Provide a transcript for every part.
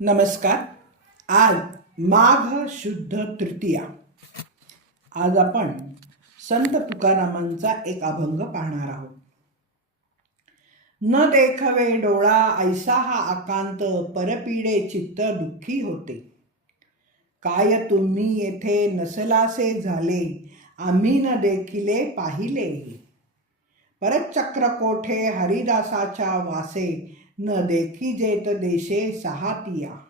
नमस्कार. आज माघ शुद्ध तृतीया. आज आपण संत तुकारामांचा एक अभंग पाहणार आहोत. न देखवे डोळा ऐसा हा आकांत परपीडे चित्त दुःखी होते. काय तुम्ही येथे नसलासे झाले आम्ही न देखिले पाहिले. परत चक्र कोठे हरिदासाच्या वासे न देखी जेत देशे सहातिया.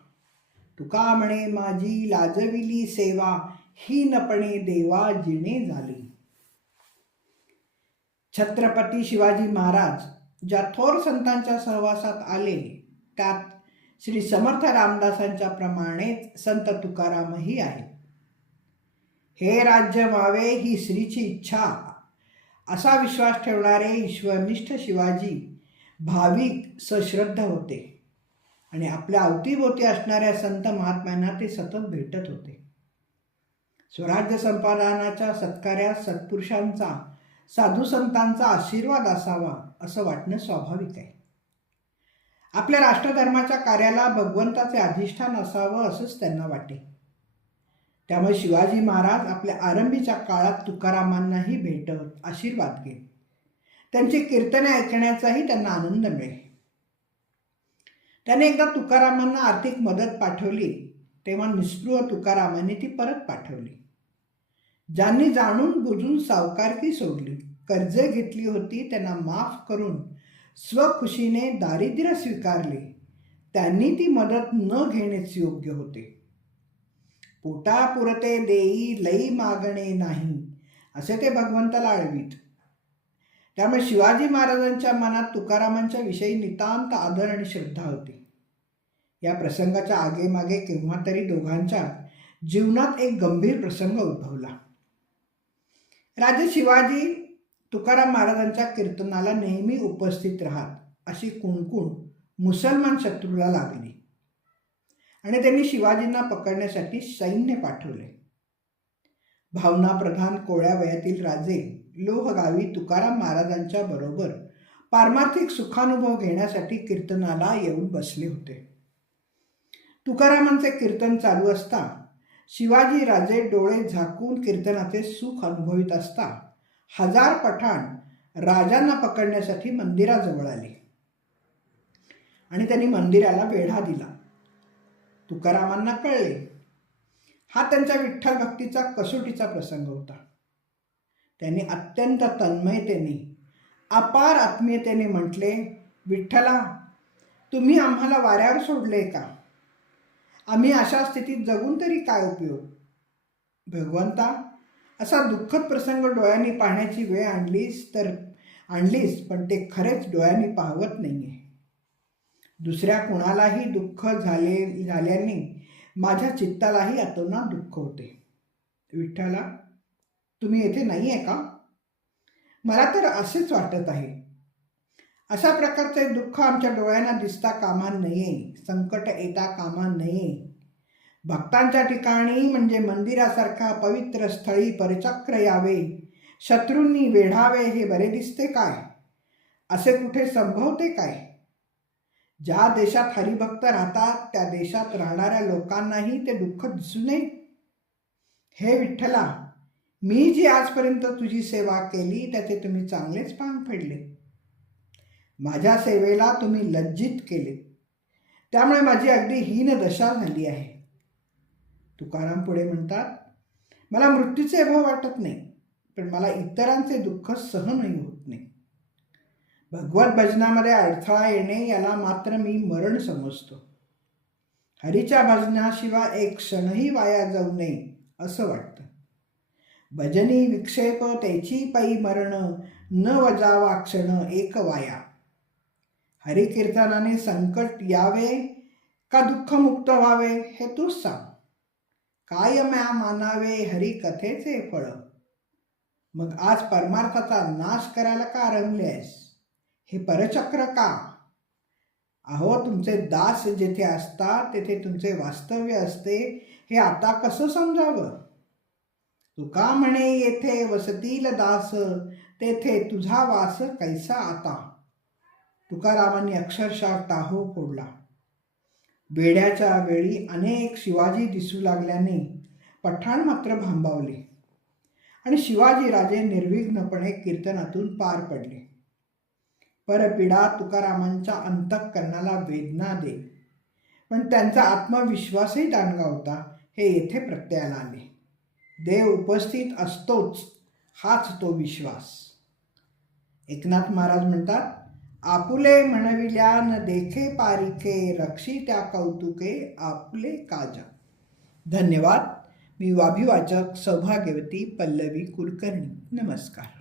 तुका म्हणे माझी लाजविली सेवा ही नपणे देवा जिणे झाली. छत्रपती शिवाजी महाराज ज्या थोर संतांच्या सहवासात आले त्यात श्री समर्थ रामदासांच्या प्रमाणेच संत तुकारामही आहेत. हे राज्य व्हावे ही श्रीची इच्छा. असा विश्वास ठेवणारे ईश्वरनिष्ठ शिवाजी भाविक सश्रद्ध होते आणि आपल्या अवतीभोवती असणाऱ्या संत महात्म्यांना ते सतत भेटत होते. स्वराज्य संपादनाच्या सत्कार्यात सत्पुरुषांचा साधू संतांचा आशीर्वाद असावा असं वाटणं स्वाभाविक आहे. आपल्या राष्ट्रधर्माच्या कार्याला भगवंताचे अधिष्ठान असावं असंच त्यांना वाटे. त्यामुळे शिवाजी महाराज आपल्या आरंभीच्या काळात तुकारामांनाही भेटत आशीर्वाद घेत त्यांची कीर्तने ऐकण्याचाही त्यांना आनंद मिळे त्याने एकदा तुकारामांना आर्थिक मदत पाठवली तेव्हा निस्पृह तुकारामांनी ती परत पाठवली. ज्यांनी जाणून बुजून सावकारकी सोडली कर्जे घेतली होती त्यांना माफ करून स्वखुशीने दारिद्र्य स्वीकारले. त्यांनी ती मदत न घेणेच योग्य होते. पोटापुरते देई लई मागणे नाही असे ते भगवंताला आळवीत. त्यामुळे शिवाजी महाराजांच्या मनात तुकारामांच्या विषयी नितांत आदर आणि श्रद्धा होती. या प्रसंगाच्या आगेमागे केव्हा तरी दोघांच्या जीवनात एक गंभीर प्रसंग उद्भवला. राजे शिवाजी तुकाराम महाराजांच्या कीर्तनाला नेहमी उपस्थित राहत अशी कुणकुण मुसलमान शत्रूला लागली. आणि त्यांनी शिवाजींना पकडण्यासाठी सैन्य पाठवले. भावनाप्रधान कोळ्या वयातील राजे लोहगावी तुकाराम महाराजांच्या बरोबर पारमार्थिक सुखानुभव घेण्यासाठी कीर्तनाला येऊन बसले होते. तुकारामांचे कीर्तन चालू असता शिवाजी राजे डोळे झाकून कीर्तनाचे सुख अनुभवित असता हजार पठाण राजांना पकडण्यासाठी मंदिराजवळ आले. आणि त्यांनी मंदिराला वेढा दिला. तुकारामांना कळले हा त्यांच्या विठ्ठल भक्तीचा कसोटीचा प्रसंग होता. त्यांनी अत्यंत तन्मयतेने अपार आत्मीयतेने म्हटले विठ्ठला तुम्ही आम्हाला वाऱ्यावर सोडले का? आम्ही अशा स्थितीत जगून तरी काय उपयोग? भगवंता असा दुःखद प्रसंग डोळ्यांनी पाहण्याची वेळ आणलीस तर आणलीस पण ते खरेच डोळ्यांनी पाहवत नाही आहे दुसऱ्या कुणालाही दुःख झाले झाल्याने माझ्या चित्तालाही अतोना दुःख होते. विठ्ठला तुम्ही येथे नाही आहे का? मला तर असेच वाटत आहे. अशा प्रकारचे दुःख आमच्या डोळ्यांना दिसता कामा नये संकट येता कामा नये. भक्तांच्या ठिकाणी म्हणजे मंदिरासारखा पवित्र स्थळी परचक्र यावे शत्रूंनी वेढावे हे बरे दिसते काय? असे कुठे संभवते काय? ज्या देशात हरिभक्त राहतात त्या देशात राहणाऱ्या लोकांनाही ते दुःख दिसू नये. हे विठ्ठला मी जी आजपर्यंत तुझी सेवा केली त्याचे तुम्ही चांगलेच पान फेडले. माझ्या सेवेला तुम्ही लज्जित केले. त्यामुळे माझी अगदी हीन दशा झाली आहे. तुकाराम पुढे म्हणतात मला मृत्यूचे अभाव वाटत नाही पण मला इतरांचे दुःख सहनही होत नाही. भगवत भजनामध्ये अडथळा येणे याला मात्र मी मरण समजतो. हरीच्या भजनाशिवाय एक क्षणही वाया जाऊ नये असं वाटतं. भजनी विक्षेप त्याची पै मरण न वजावा क्षण एक वाया. हरिकीर्तनाने संकट यावे का दुःखमुक्त व्हावे हे तूच सांग. काय म्या मानावे हरी कथेचे फळ? मग आज परमार्थाचा नाश करायला का रंगलेस आहेस? हे परचक्र का? अहो तुमचे दास जेथे असतात तेथे तुमचे वास्तव्य असते हे आता कसं समजावं? तुका म्हणे येथे वसतील दास? तेथे तुझा वास कैसा आता? तुकारामांनी अक्षरशः टाहो फोडला. बेड्याच्या वेळी अनेक शिवाजी दिसू लागल्याने पठाण मात्र भांबावले. आणि शिवाजीराजे निर्विघ्नपणे कीर्तनातून पार पडले. परपिडा तुकारामांच्या अंतःकरणाला वेदना दे. पण त्यांचा आत्मविश्वासही दांडगा होता हे येथे प्रत्ययाला आले. देव उपस्थित असतोच हाच तो विश्वास. एकनाथ महाराज म्हणतात आपुले म्हणविल्या न देखे पारिके रक्षी त्या कौतुके आपुले काजा. धन्यवाद. मी वाभिवाचक सौभाग्यवती पल्लवी कुलकर्णी. नमस्कार.